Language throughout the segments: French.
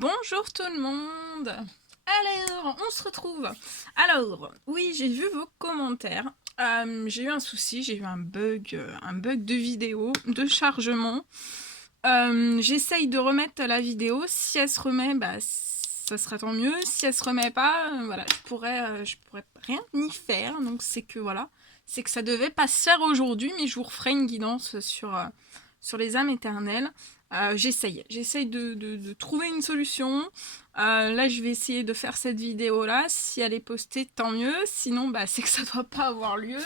Bonjour tout le monde. Alors, on se retrouve. Alors, oui, j'ai vu vos commentaires. J'ai eu un souci, j'ai eu un bug de vidéo, de chargement. J'essaye de remettre la vidéo. Si elle se remet, bah, ça sera tant mieux. Si elle se remet pas, voilà, je pourrais rien y faire. Donc c'est que voilà, c'est que ça devait pas se faire aujourd'hui, mais je vous referai une guidance sur les âmes éternelles. J'essaye de trouver une solution. Là, je vais essayer de faire cette vidéo-là. Si elle est postée, tant mieux. Sinon, bah, c'est que ça doit pas avoir lieu.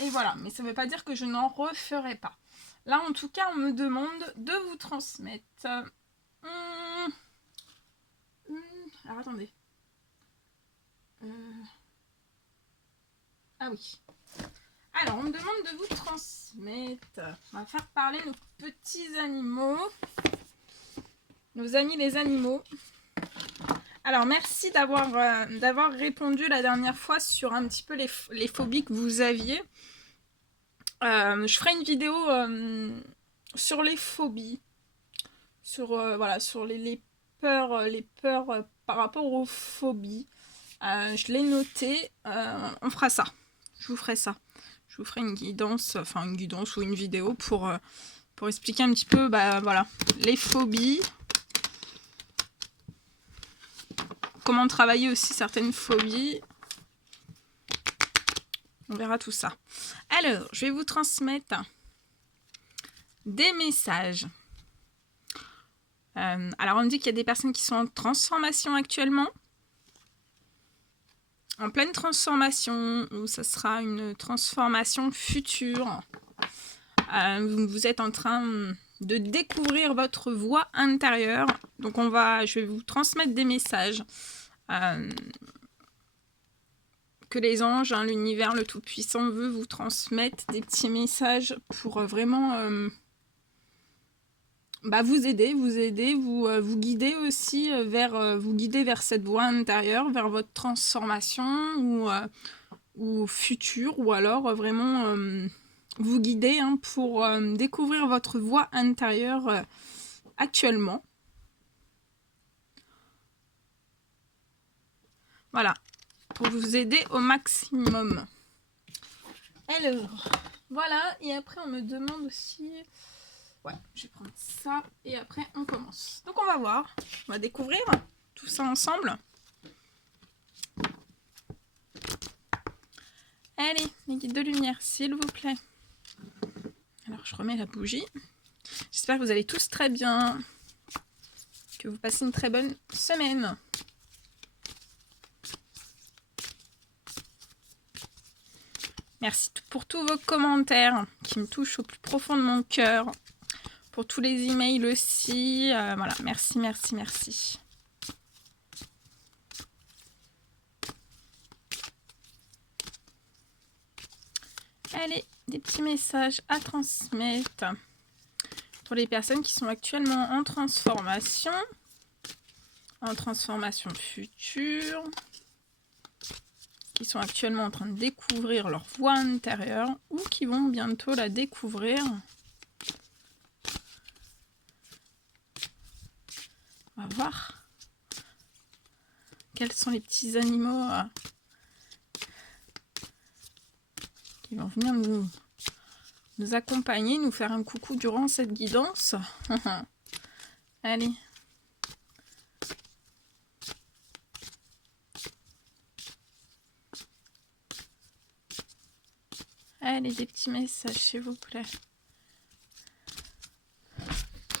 Et voilà. Mais ça veut pas dire que je n'en referai pas. Là, en tout cas, on me demande de vous transmettre. Alors, attendez. Ah oui. Alors, on me demande de vous transmettre. On va faire parler nos petits animaux. Nos amis les animaux. Alors, merci d'avoir répondu la dernière fois sur un petit peu les phobies que vous aviez. Je ferai une vidéo sur les phobies. Sur, voilà, sur les peurs par rapport aux phobies. Je l'ai noté. On fera ça. Je vous ferai ça. Je vous ferai une guidance ou une vidéo pour expliquer un petit peu, bah, voilà, les phobies. Comment travailler aussi certaines phobies. On verra tout ça. Alors, je vais vous transmettre des messages. Alors, on me dit qu'il y a des personnes qui sont en transformation actuellement. En pleine transformation, ou ça sera une transformation future. Vous êtes en train de découvrir votre voix intérieure. Donc, je vais vous transmettre des messages. Que les anges, l'univers, le Tout-Puissant veut vous transmettre des petits messages pour vraiment vous aider, vous guider aussi vous guider vers cette voie intérieure, vers votre transformation ou future, ou alors vraiment vous guider pour découvrir votre voie intérieure actuellement. Voilà, pour vous aider au maximum. Alors, voilà, et après on me demande aussi... Ouais, je vais prendre ça, et après on commence. Donc on va voir, on va découvrir tout ça ensemble. Allez, les guides de lumière, s'il vous plaît. Alors je remets la bougie. J'espère que vous allez tous très bien, que vous passez une très bonne semaine. Merci pour tous vos commentaires qui me touchent au plus profond de mon cœur. Pour tous les emails aussi. Voilà, merci, merci, merci. Allez, des petits messages à transmettre pour les personnes qui sont actuellement en transformation future, qui sont actuellement en train de découvrir leur voie intérieure ou qui vont bientôt la découvrir. On va voir quels sont les petits animaux qui vont venir nous accompagner, nous faire un coucou durant cette guidance. Allez. Allez, des petits messages, s'il vous plaît.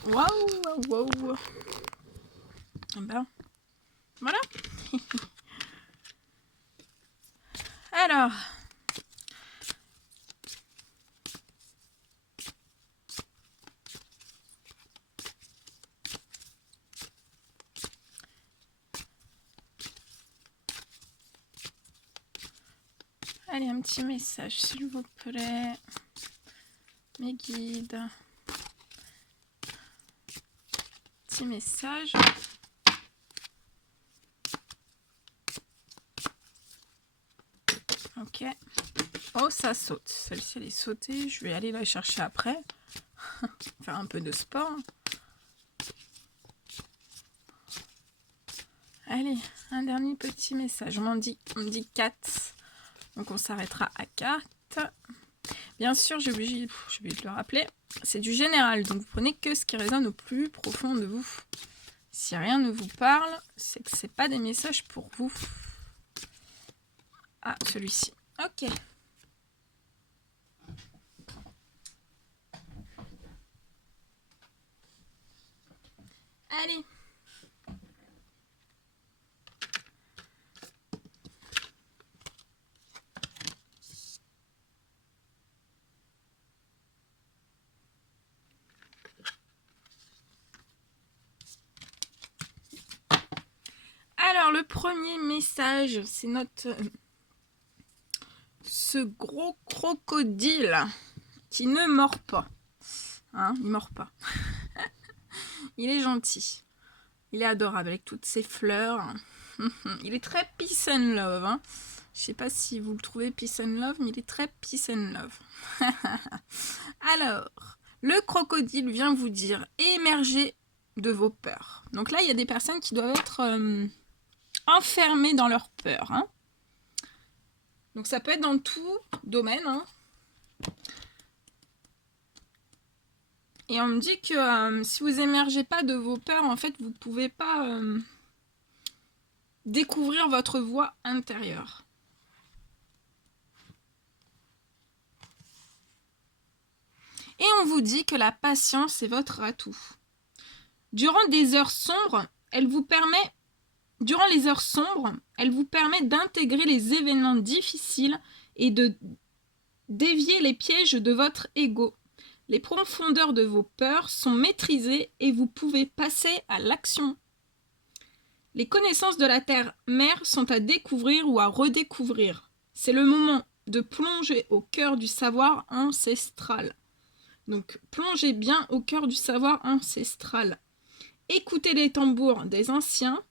Waouh, waouh. Ben, voilà. Alors. Allez, un petit message, s'il vous plaît. Mes guides. Petit message. Ok. Oh, ça saute. Celle-ci, elle est sautée. Je vais aller la chercher après. Faire un peu de sport. dernier petit message. On me dit 4. Donc on s'arrêtera à 4. Bien sûr, j'ai oublié de le rappeler. C'est du général. Donc vous prenez que ce qui résonne au plus profond de vous. Si rien ne vous parle, c'est que c'est pas des messages pour vous. Ah, celui-ci. Ok. Allez. Alors, le premier message, c'est ce gros crocodile qui ne mord pas. Hein, il mord pas. Il est gentil. Il est adorable avec toutes ses fleurs. Il est très peace and love. Hein. Je sais pas si vous le trouvez peace and love, mais il est très peace and love. Alors, le crocodile vient vous dire émergez de vos peurs. Donc là, il y a des personnes qui doivent être enfermées dans leurs peurs. Hein. Donc ça peut être dans tout domaine. Hein. Et on me dit que si vous émergez pas de vos peurs, en fait, vous pouvez pas découvrir votre voix intérieure. Et on vous dit que la patience est votre atout. Durant les heures sombres, elle vous permet d'intégrer les événements difficiles et de dévier les pièges de votre ego. Les profondeurs de vos peurs sont maîtrisées et vous pouvez passer à l'action. Les connaissances de la terre-mère sont à découvrir ou à redécouvrir. C'est le moment de plonger au cœur du savoir ancestral. Donc, plongez bien au cœur du savoir ancestral. Écoutez les tambours des anciens.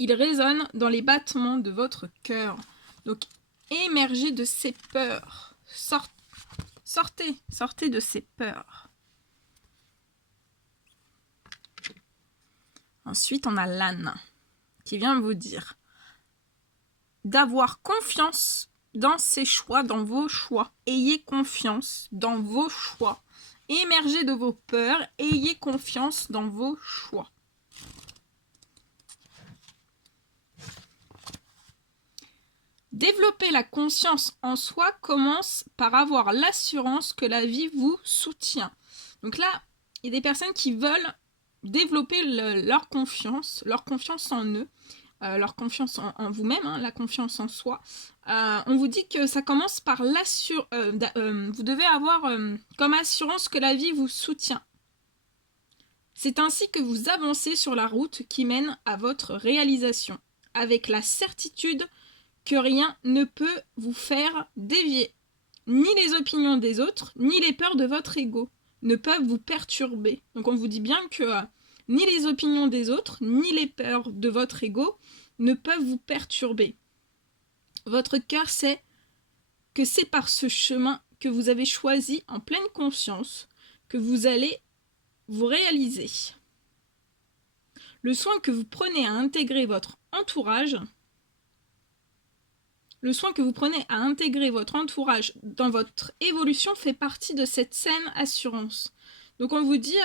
Ils résonnent dans les battements de votre cœur. Donc, émergez de ces peurs. Sortez de ces peurs. Ensuite, on a l'âne qui vient vous dire d'avoir confiance dans ses choix, dans vos choix. Ayez confiance dans vos choix. Émergez de vos peurs. Ayez confiance dans vos choix. Développer la conscience en soi commence par avoir l'assurance que la vie vous soutient. Donc là, il y a des personnes qui veulent développer leur confiance en eux, leur confiance en vous-même, hein, la confiance en soi. On vous dit que ça commence par vous devez avoir comme assurance que la vie vous soutient. C'est ainsi que vous avancez sur la route qui mène à votre réalisation, avec la certitude que rien ne peut vous faire dévier. Ni les opinions des autres, ni les peurs de votre ego ne peuvent vous perturber. Donc on vous dit bien que ni les opinions des autres, ni les peurs de votre ego ne peuvent vous perturber. Votre cœur sait que c'est par ce chemin que vous avez choisi en pleine conscience que vous allez vous réaliser. Le soin que vous prenez à intégrer votre entourage dans votre évolution fait partie de cette saine assurance. Donc on vous dit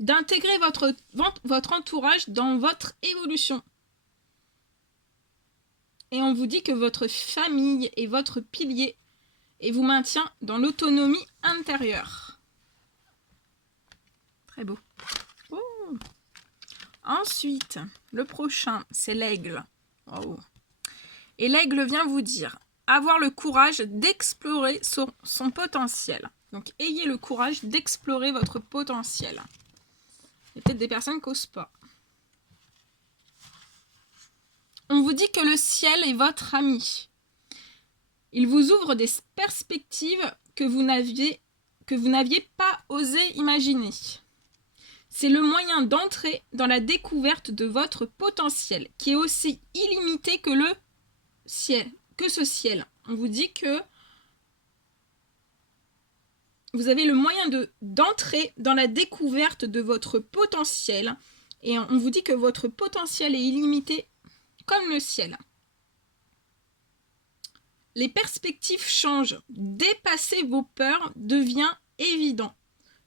d'intégrer votre entourage dans votre évolution. Et on vous dit que votre famille est votre pilier et vous maintient dans l'autonomie intérieure. Très beau. Oh. Ensuite, le prochain, c'est l'aigle. Oh. Et l'aigle vient vous dire avoir le courage d'explorer son potentiel. Donc, ayez le courage d'explorer votre potentiel. Il y a peut-être des personnes qui n'osent pas. On vous dit que le ciel est votre ami. Il vous ouvre des perspectives que vous n'aviez pas osé imaginer. C'est le moyen d'entrer dans la découverte de votre potentiel, qui est aussi illimité que ce ciel. On vous dit que vous avez le moyen d'entrer dans la découverte de votre potentiel. Et on vous dit que votre potentiel est illimité comme le ciel. Les perspectives changent. Dépasser vos peurs devient évident.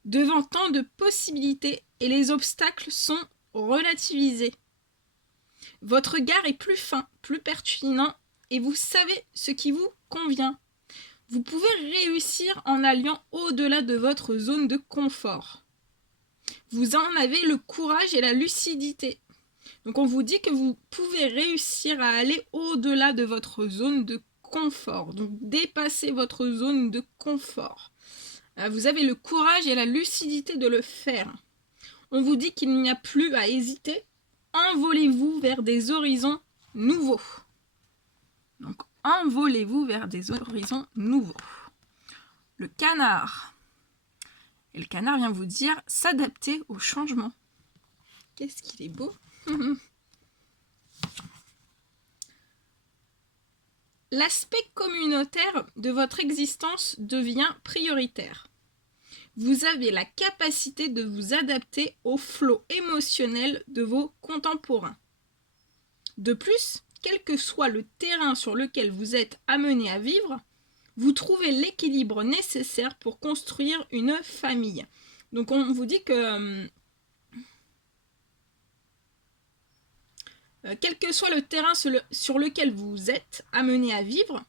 Devant tant de possibilités et les obstacles sont relativisés. Votre regard est plus fin, plus pertinent et vous savez ce qui vous convient. Vous pouvez réussir en allant au-delà de votre zone de confort. Vous en avez le courage et la lucidité. Donc on vous dit que vous pouvez réussir à aller au-delà de votre zone de confort. Donc dépasser votre zone de confort. Vous avez le courage et la lucidité de le faire. On vous dit qu'il n'y a plus à hésiter. Envolez-vous vers des horizons nouveaux. Donc envolez-vous vers des horizons nouveaux. Le canard. Et le canard vient vous dire s'adapter au changement. Qu'est-ce qu'il est beau. L'aspect communautaire de votre existence devient prioritaire. Vous avez la capacité de vous adapter au flot émotionnel de vos contemporains. De plus, quel que soit le terrain sur lequel vous êtes amené à vivre, vous trouvez l'équilibre nécessaire pour construire une famille. Donc on vous dit que quel que soit le terrain sur lequel vous êtes amené à vivre,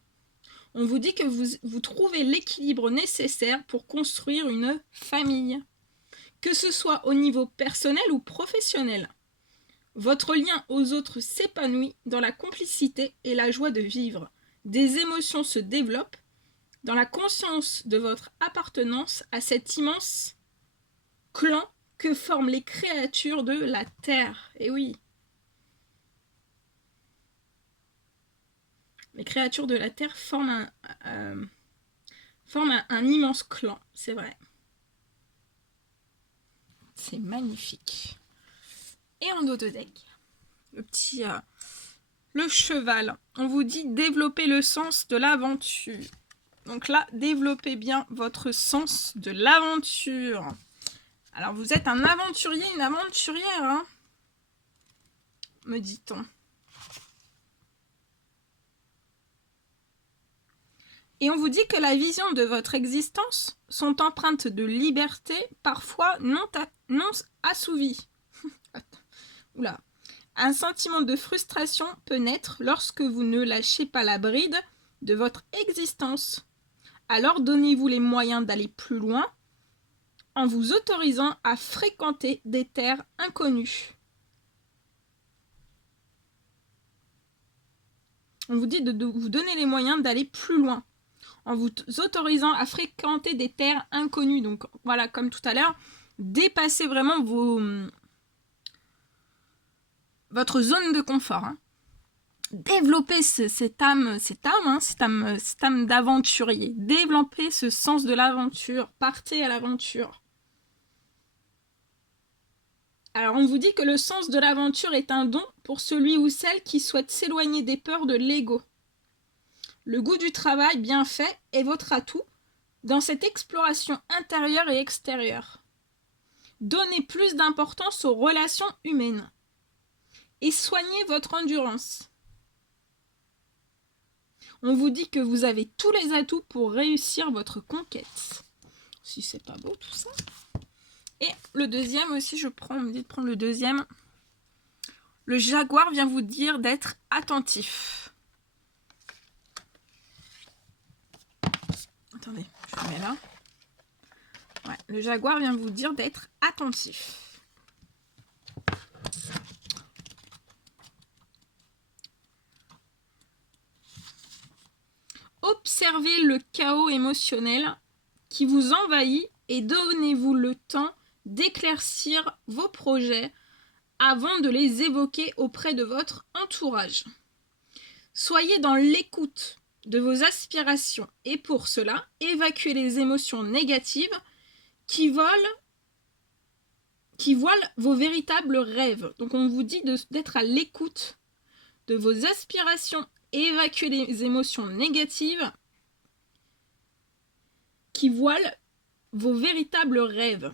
on vous dit que vous trouvez l'équilibre nécessaire pour construire une famille. Que ce soit au niveau personnel ou professionnel. Votre lien aux autres s'épanouit dans la complicité et la joie de vivre. Des émotions se développent dans la conscience de votre appartenance à cet immense clan que forment les créatures de la Terre. Et oui. Les créatures de la Terre forment un immense clan, c'est vrai. C'est magnifique. Et en dos de deck, le cheval. On vous dit développer le sens de l'aventure. Donc là, développez bien votre sens de l'aventure. Alors vous êtes un aventurier, une aventurière, hein, me dit-on. Et on vous dit que la vision de votre existence sont empreintes de liberté, parfois non assouvies. Oula. Un sentiment de frustration peut naître lorsque vous ne lâchez pas la bride de votre existence. Alors donnez-vous les moyens d'aller plus loin en vous autorisant à fréquenter des terres inconnues. On vous dit de vous donner les moyens d'aller plus loin en vous autorisant à fréquenter des terres inconnues. Donc voilà, comme tout à l'heure, dépassez vraiment votre zone de confort. Hein. Développez cette âme d'aventurier. Développez ce sens de l'aventure. Partez à l'aventure. Alors on vous dit que le sens de l'aventure est un don pour celui ou celle qui souhaite s'éloigner des peurs de l'ego. Le goût du travail bien fait est votre atout dans cette exploration intérieure et extérieure. Donnez plus d'importance aux relations humaines et soignez votre endurance. On vous dit que vous avez tous les atouts pour réussir votre conquête. Si c'est pas beau tout ça. Et le deuxième aussi, on me dit de prendre le deuxième. Le jaguar vient vous dire d'être attentif. Attendez, je le mets là. Ouais, le jaguar vient vous dire d'être attentif. Observez le chaos émotionnel qui vous envahit et donnez-vous le temps d'éclaircir vos projets avant de les évoquer auprès de votre entourage. Soyez dans l'écoute de vos aspirations et pour cela, évacuez les émotions négatives qui voilent vos véritables rêves. Donc on vous dit d'être à l'écoute de vos aspirations et évacuer les émotions négatives qui voilent vos véritables rêves.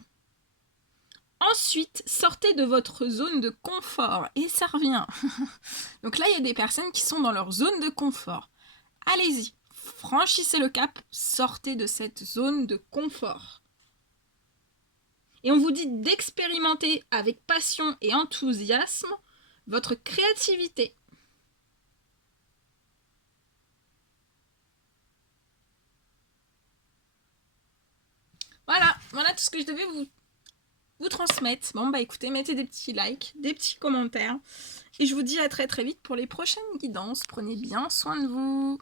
Ensuite, sortez de votre zone de confort. Et ça revient. Donc là, il y a des personnes qui sont dans leur zone de confort. Allez-y, franchissez le cap, sortez de cette zone de confort. Et on vous dit d'expérimenter avec passion et enthousiasme votre créativité. Voilà tout ce que je devais vous transmettre. Bon bah écoutez, mettez des petits likes, des petits commentaires. Et je vous dis à très très vite pour les prochaines guidances. Prenez bien soin de vous.